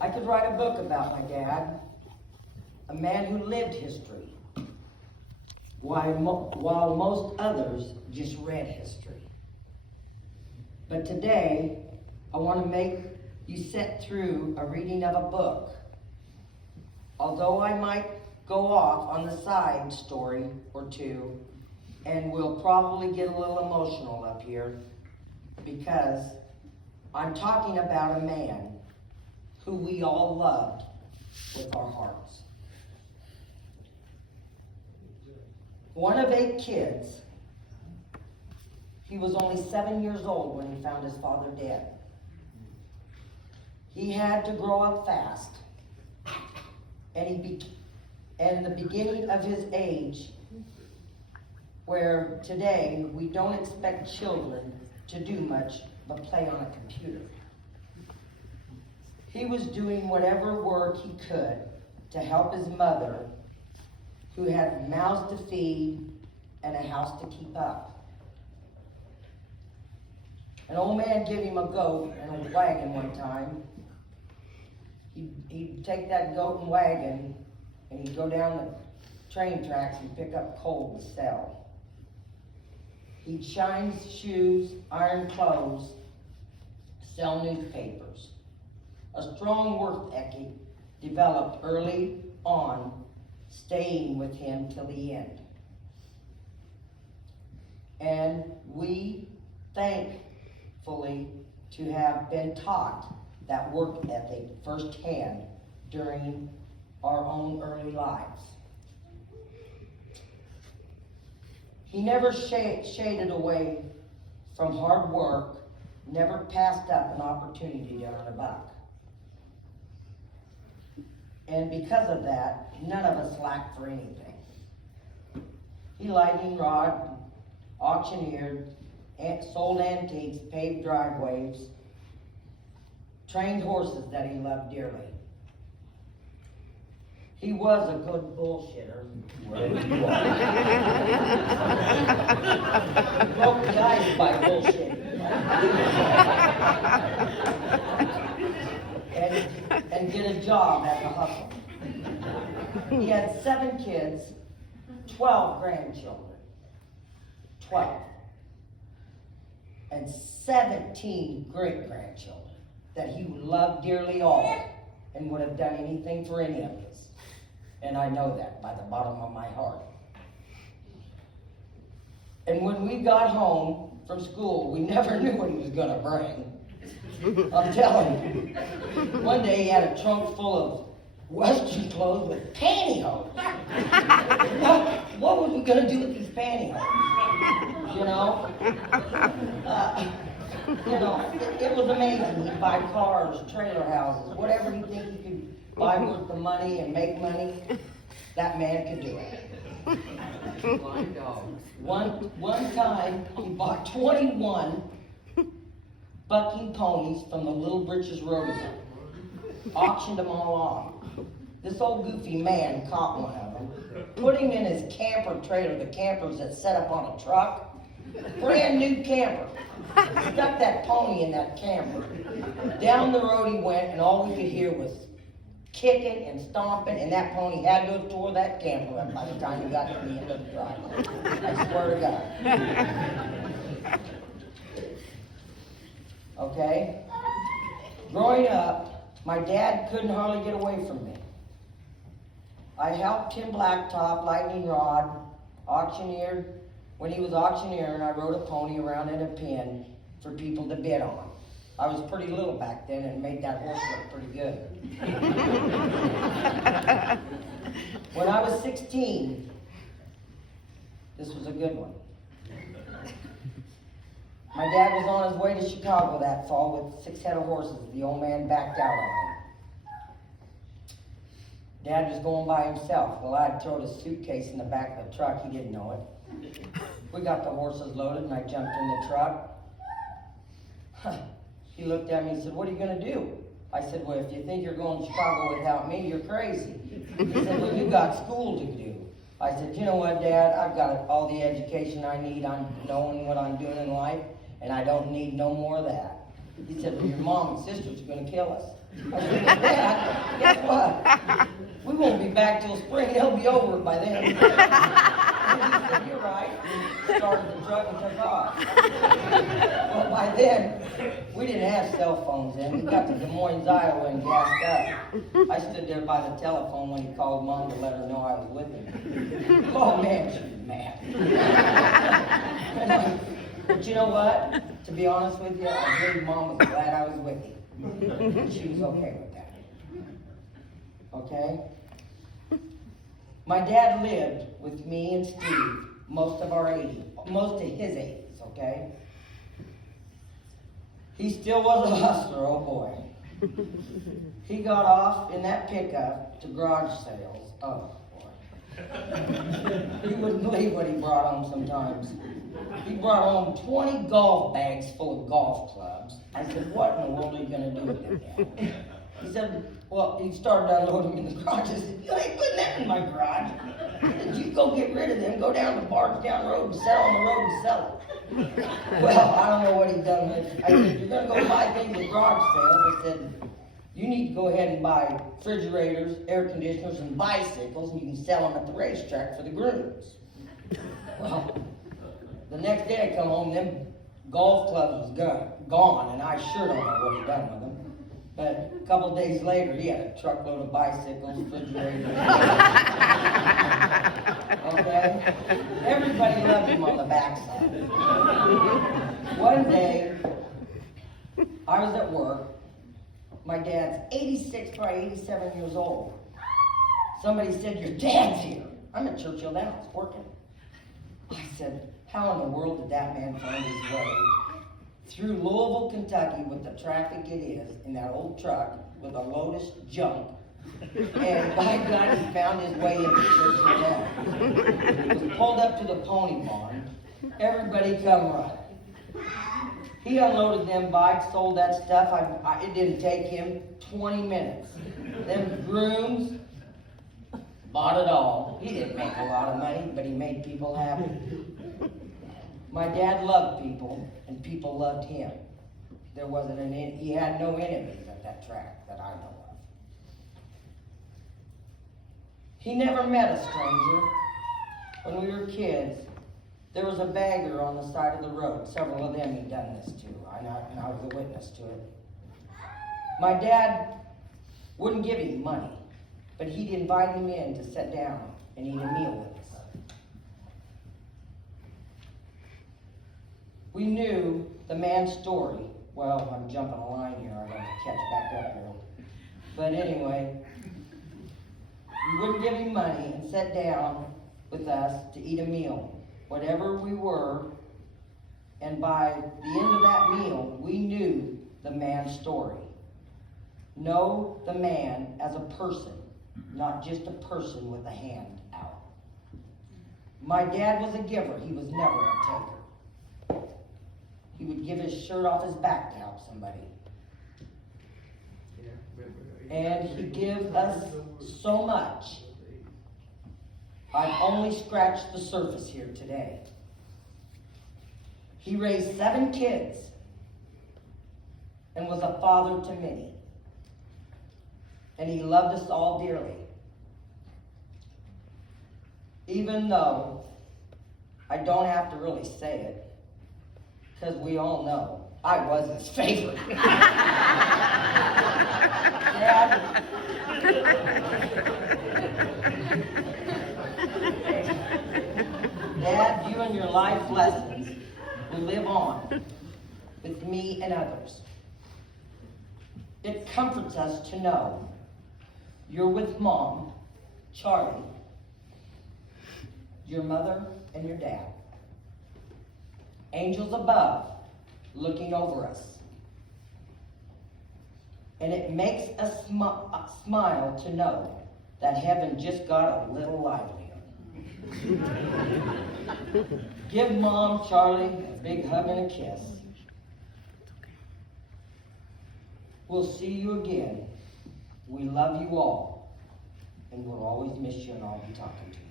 I could write a book about my dad, a man who lived history, while most others just read history. But today, I want to make you sit through a reading of a book. Although I might go off on the side story or two, and we'll probably get a little emotional up here, because I'm talking about a man who we all loved with our hearts. One of 8 kids, he was only 7 years old when he found his father dead. He had to grow up fast, and the beginning of his age, where today we don't expect children to do much but play on a computer. He was doing whatever work he could to help his mother, who had mouths to feed and a house to keep up. An old man gave him a goat and a wagon one time. He'd take that goat and wagon and he'd go down the train tracks and pick up coal to sell. He'd shine shoes, iron clothes, sell newspapers. A strong work ethic developed early on, staying with him till the end. And we, thankfully, to have been taught that work ethic firsthand during our own early lives. He never shaded away from hard work, never passed up an opportunity to earn a buck. And because of that, none of us lacked for anything. He lightning rod, auctioneered, sold antiques, paved driveways, trained horses that he loved dearly. He was a good bullshitter. He broke the ice by bullshitting. and did a job at the hustle. He had 7 kids, 12 grandchildren. 12. And 17 great-grandchildren that he loved dearly all and would have done anything for any of us. And I know that by the bottom of my heart. And when we got home from school, we never knew what he was going to bring. I'm telling you. One day he had a trunk full of Western clothes with pantyhose. What was we going to do with these pantyhose? You know? It was amazing. He'd buy cars, trailer houses, whatever he think he could buy with the money and make money, that man could do it. One time, he bought 21 bucking ponies from the Little Britches Rodeo, auctioned them all off. This old goofy man caught one of them, put him in his camper trailer, the campers that set up on a truck, brand new camper. Stuck that pony in that camper. Down the road he went, and all we could hear was kicking and stomping, and that pony had to have tore that camper up by the time he got to the end of the driveway. I swear to God. Okay? Growing up, my dad couldn't hardly get away from me. I helped him blacktop, lightning rod, auctioneer. When he was auctioneering, I rode a pony around in a pen for people to bid on. I was pretty little back then and made that horse look pretty good. When I was 16, this was a good one. My dad was on his way to Chicago that fall with 6 head of horses. The old man backed out on him. Dad was going by himself. Well, I'd thrown a suitcase in the back of the truck. He didn't know it. We got the horses loaded and I jumped in the truck. He looked at me and said, "What are you going to do?" I said, "Well, if you think you're going to Chicago without me, you're crazy." He said, "Well, you got school to do." I said, "You know what, Dad? I've got all the education I need. I'm knowing what I'm doing in life, and I don't need no more of that." He said, "Well, your mom and sisters are going to kill us." I said, Dad, guess what? We won't be back till spring. It'll be over by then. And he said, you're right. And started the truck and took off. Well, by then, we didn't have cell phones then. We got to Des Moines, Iowa and gassed up. I stood there by the telephone when he called Mom to let her know I was with him. Oh, man, she was mad. But you know what? To be honest with you, I believe Mom was glad I was with you. She was okay with that. Okay? My dad lived with me and Steve most of his 80s, okay? He still was a hustler, oh boy. He got off in that pickup to garage sales. Oh boy. You wouldn't believe what he brought home sometimes. He brought home 20 golf bags full of golf clubs. I said, what in the world are you going to do with them, Dad? He said, well, he started unloading them in the garage. I said, you ain't putting that in my garage. He said, you go get rid of them, go down to Barge down the road and sell on the road and sell it. Well, I don't know what he done with it. I said, you're going to go buy things at garage sales. I said, you need to go ahead and buy refrigerators, air conditioners, and bicycles, and you can sell them at the racetrack for the grooms. Well, the next day I come home, them golf clubs was gone, and I sure don't know what he done with them. But a couple days later, he had a truckload of bicycles, refrigerators. Okay? Everybody loved him on the backside. One day, I was at work. My dad's 86, probably 87 years old. Somebody said, your dad's here. I'm at Churchill Downs, working. I said, how in the world did that man find his way through Louisville, Kentucky, with the traffic it is, in that old truck with a Lotus junk? And by God, he found his way into Churchill Downs. He was pulled up to the pony barn. Everybody come running. He unloaded them bikes, sold that stuff. It didn't take him 20 minutes. Them grooms bought it all. He didn't make a lot of money, but he made people happy. My dad loved people, and people loved him. There wasn't he had no enemies at that track that I know of. He never met a stranger. When we were kids, there was a bagger on the side of the road. Several of them he'd done this to, and I was a witness to it. My dad wouldn't give him money, but he'd invite him in to sit down and eat a meal with us. We knew the man's story. Well, I'm jumping a line here. I got to catch back up here. But anyway, we wouldn't give him money and sit down with us to eat a meal, whatever we were, and by the end of that meal, we knew the man's story. Know the man as a person, not just a person with a hand out. My dad was a giver. He was never a taker. He would give his shirt off his back to help somebody. And he gave us so much. I've only scratched the surface here today. He raised 7 kids and was a father to many. And he loved us all dearly. Even though I don't have to really say it, because we all know I was his favorite. Dad, Dad, you and your life lessons will live on with me and others. It comforts us to know you're with Mom, Charlie, your mother, and your dad. Angels above looking over us. And it makes us smile to know that heaven just got a little livelier. Give Mom, Charlie, a big hug and a kiss. We'll see you again. We love you all, and we'll always miss you, and I'll be talking to you.